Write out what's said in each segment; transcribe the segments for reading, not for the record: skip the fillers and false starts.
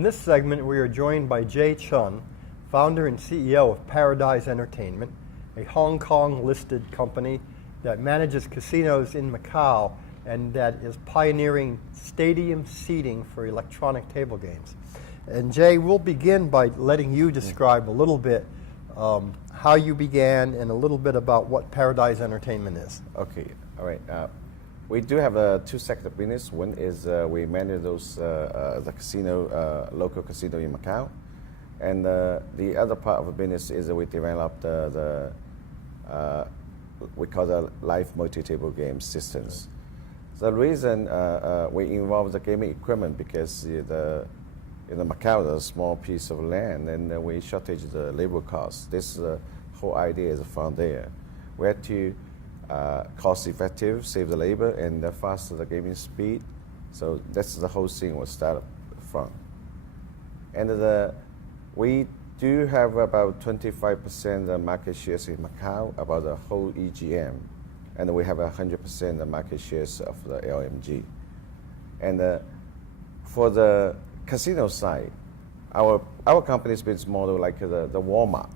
In this segment, we are joined by Jay Chun, founder and CEO of Paradise Entertainment, a Hong Kong-listed company that manages casinos in Macau and that is pioneering stadium seating for electronic table games. And Jay, we'll begin by letting you describe a little bit how you began and a little bit about what Paradise Entertainment is. Okay, all right. We do have a two-sector business. One is we manage those the casino, local casino in Macau, and the other part of the business is we develop the we call the live multi-table game systems. The reason we involve the gaming equipment because in Macau there's a small piece of land and we shortage the labor costs. This whole idea is from there. We had to cost effective, save the labor, and faster the gaming speed. So that's the whole thing was started from. And we do have about 25% market shares in Macau, about the whole EGM. And we have 100% market shares of the LMG. And for the casino side, our company's business model like the Walmart.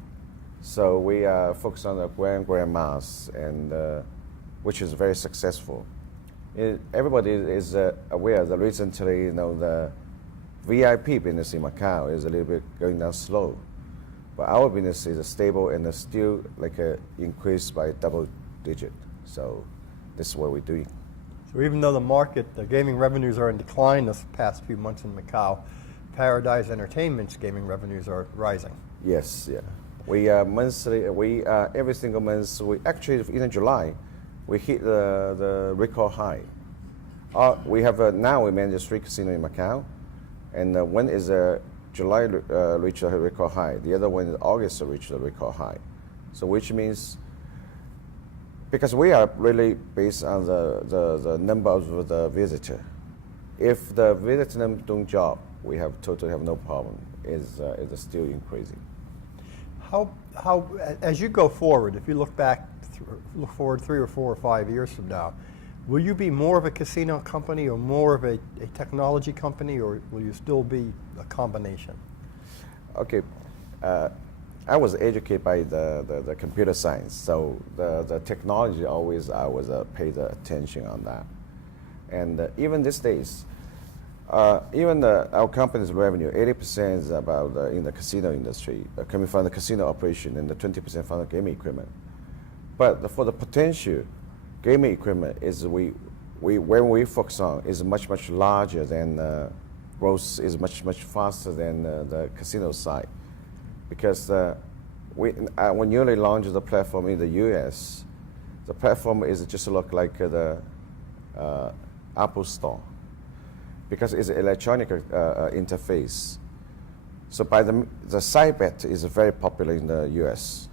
So we are focused on the grandmas, and which is very successful. Everybody is aware that recently, the VIP business in Macau is a little bit going down slow, but our business is stable and still increased by double digit. So this is what we're doing. So even though the gaming revenues are in decline this past few months in Macau, Paradise Entertainment's gaming revenues are rising. Yes, yeah. We monthly, every single month, we actually in July, we hit the record high. We have now we manage 3 casinos in Macau, and one is July reached a record high. The other one in August reached a record high. So which means, because we are really based on the number of the visitor. If the visitor number don't drop, we totally have no problem. It's still increasing. How as you go forward, if you look forward 3 or 4 or 5 years from now, will you be more of a casino company or more of a technology company, or will you still be a combination? Okay, I was educated by the computer science, so the technology always I was paid attention on that, and even these days. Even our company's revenue, 80% is about in the casino industry, coming from the casino operation, and the 20% from the gaming equipment. But for the potential, gaming equipment is when we focus on is much larger than growth is much faster than the casino side, because when newly launched the platform in the U.S., the platform is just look like the Apple Store, because it's an electronic interface. So by the side bet is very popular in the U.S.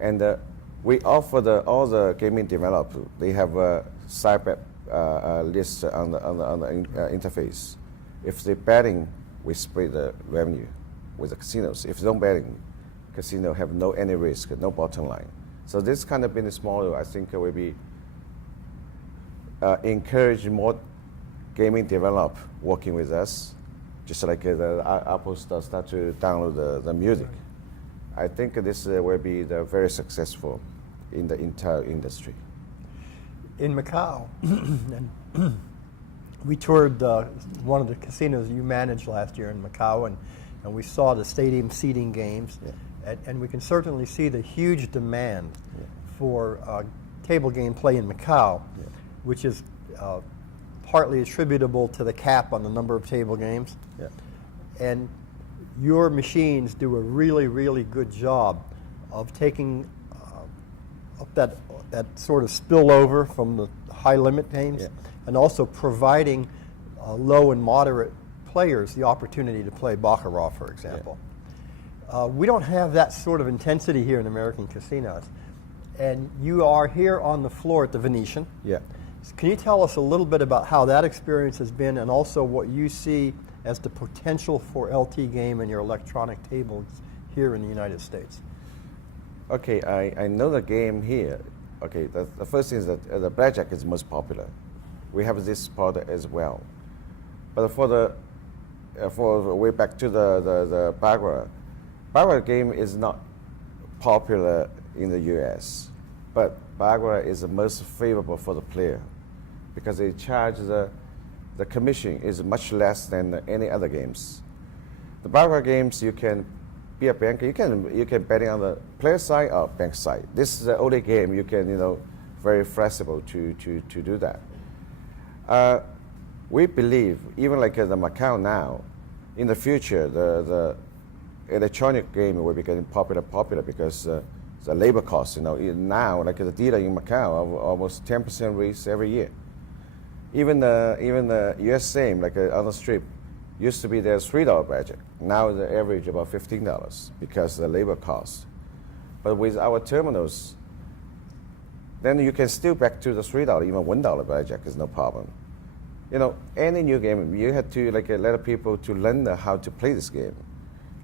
And we offer all the gaming developers, they have a side bet list on the interface. If they're betting, we split the revenue with the casinos. If they don't betting, casino have any risk, no bottom line. So this kind of business model, I think, will be encourage more gaming develop working with us, just like the Apple Store start to download the music. Right. I think this will be very successful in the entire industry. In Macau, we toured one of the casinos you managed last year in Macau, and we saw the stadium seating games, and we can certainly see the huge demand for table game play in Macau, which is partly attributable to the cap on the number of table games. Yeah. And your machines do a really good job of taking up that sort of spillover from the high limit games, and also providing low and moderate players the opportunity to play Baccarat, for example. We don't have that sort of intensity here in American casinos. And you are here on the floor at the Venetian. Yeah. Can you tell us a little bit about how that experience has been, and also what you see as the potential for LT game and your electronic tables here in the United States? Okay, I know the game here. Okay, the first thing is that the blackjack is most popular. We have this product as well. But for the for way back to the Baccarat. Baccarat game is not popular in the U.S., but Baccarat is the most favorable for the player because they charge the commission is much less than any other games. The Baccarat games, you can be a banker. You can bet on the player side or bank side. This is the only game you can very flexible to do that. We believe even like the Macau now, in the future the electronic game will be getting popular because the labor costs. Now like the dealer in Macau are almost 10% raise every year. Even the U.S. same like on the strip used to be their $3 budget. Now the average about $15 because the labor costs. But with our terminals, then you can still back to the $3, even $1 budget is no problem. Any new game, you have to let people to learn how to play this game.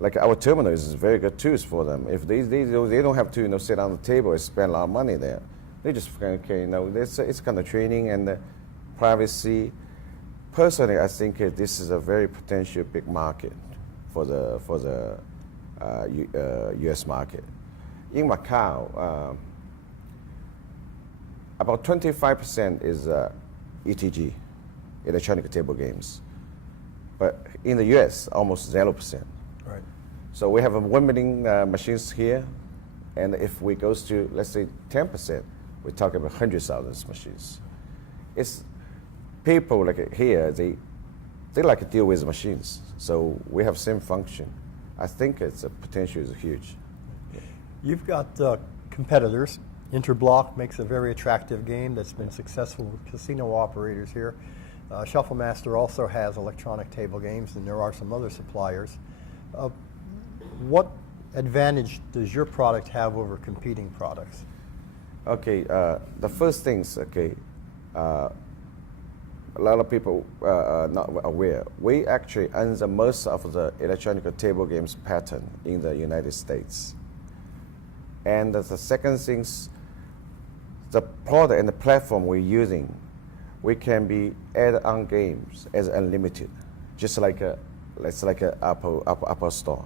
Like our terminal is very good tools for them. If they don't have to sit on the table and spend a lot of money there. They just it's kind of training and privacy. Personally, I think this is a very potential big market for the U.S. market. In Macau, about 25% is ETG, electronic table games, but in the U.S. almost 0%. Right. So we have 1 million machines here, and if we goes to let's say 10%, we're talking about 100,000 machines. It's people like here they like to deal with machines, so we have same function. I think its potential is huge. You've got competitors. Interblock makes a very attractive game that's been successful with casino operators here. Shufflemaster also has electronic table games, and there are some other suppliers. What advantage does your product have over competing products? Okay, the first things, a lot of people are not aware. We actually own the most of the electronic table games patent in the United States. And the second things, the product and the platform we're using, we can be add-on games as unlimited, just like Apple Store.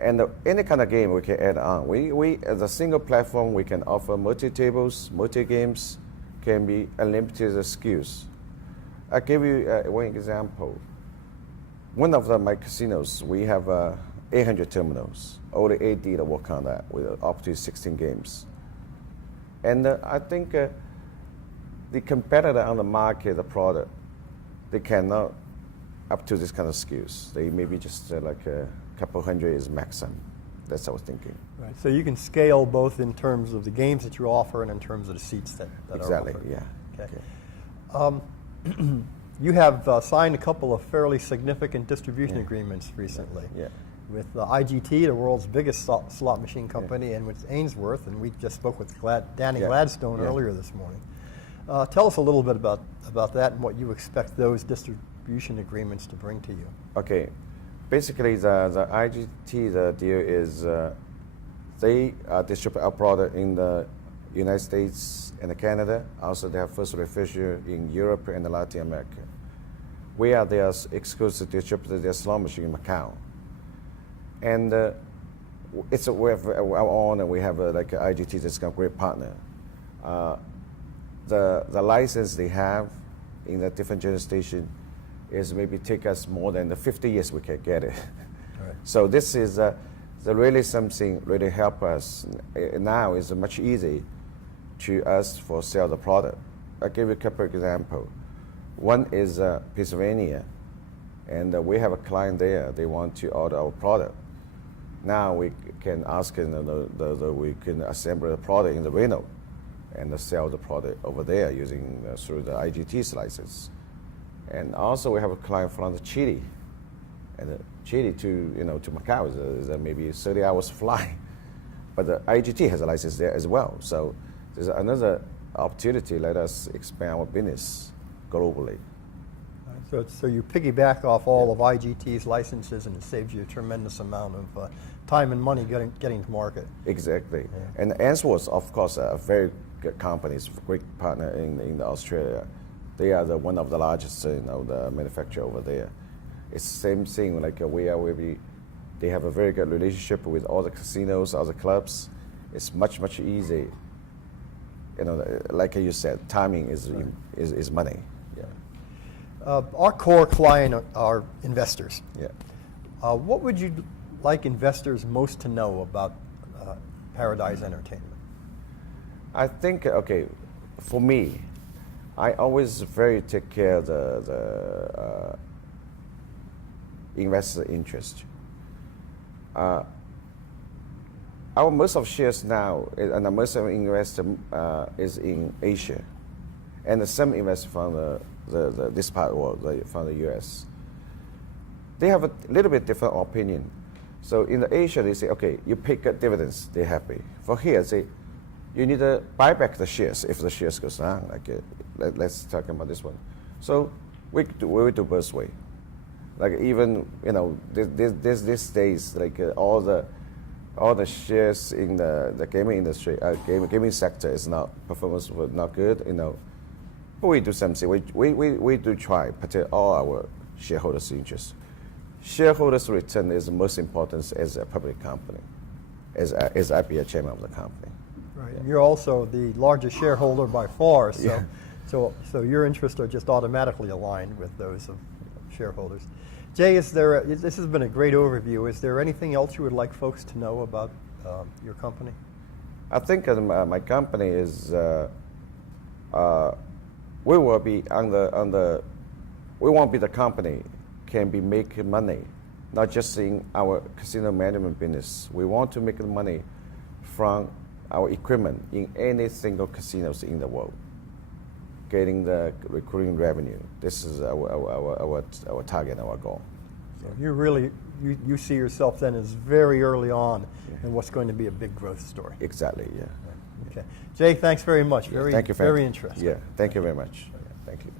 And any kind of game we can add on. We as a single platform, we can offer multi-tables, multi-games, can be unlimited SKUs. I'll give you one example. One of my casinos, we have 800 terminals. Only 8 dealers work on that with up to 16 games. And I think the competitor on the market, the product, they cannot up to this kind of SKUs. They maybe just like a couple hundred is maximum. That's what I was thinking. Right. So you can scale both in terms of the games that you offer and in terms of the seats that exactly, are offered. Yeah. Okay. You have signed a couple of fairly significant distribution agreements recently. Yeah. With IGT, the world's biggest slot machine company, and with Ainsworth, and we just spoke with Danny Gladstone earlier this morning. Tell us a little bit about that and what you expect those distribution agreements to bring to you. Okay. Basically, the IGT, the deal is they distribute our product in the United States and Canada. Also, they have first refusal in Europe and Latin America. We are their exclusive distributor, their slot machine in Macau. And we have our own, and we have like IGT, that's a great partner. The license they have in the different jurisdiction is maybe take us more than the 50 years we can get it. Right. So this is really something really help us. Now is much easier to us for sell the product. I'll give you a couple of examples. One is Pennsylvania, and we have a client there. They want to order our product. Now we can ask we can assemble the product in the Reno and sell the product over there using through the IGT's license. And also we have a client from Chile, and Chile to Macau is maybe 30 hours fly, but the IGT has a license there as well. So there's another opportunity. Let us expand our business globally. So you piggyback off all of IGT's licenses, and it saves you a tremendous amount of time and money getting to market. Exactly. Yeah. And Ainsworth, of course, a very good company, is a great partner in Australia. They are one of the largest the manufacturer over there. it's the same thing. Like they have a very good relationship with all the casinos, all the clubs. It's much easy. You know, like you said, timing is money. Yeah. Our core client are investors. Yeah. What would you like investors most to know about Paradise Entertainment? I think, okay, for me, I always very take care of the investor interest. Our most of shares now, and the most of investor is in Asia, and some investor from this part of the world, from the US. They have a little bit different opinion. So in the Asia, they say, okay, you pay good dividends, they're happy. For here, say, you need to buy back the shares if the shares goes down. Like, let's talk about this one. So we do both way. Like even, you know, these days, like all the shares in the gaming industry, gaming sector is performance was not good, you know. But we do something. We do try protect all our shareholders' interests. Shareholders' return is the most important as a public company, as I be a chairman of the company. Right. Yeah. You're also the largest shareholder by far, so, yeah. so your interests are just automatically aligned with those of shareholders. Jay, this has been a great overview. Is there anything else you would like folks to know about your company? I think my company is, we will be we won't be the company can be making money, not just in our casino management business. We want to make money from our equipment in any single casinos in the world, getting the recurring revenue. This is our target, our goal. So you really, you see yourself then as very early on in what's going to be a big growth story. Exactly, yeah. Okay. Jay, thanks very much. Thank you, very interesting. Yeah, thank you very much. Thank you.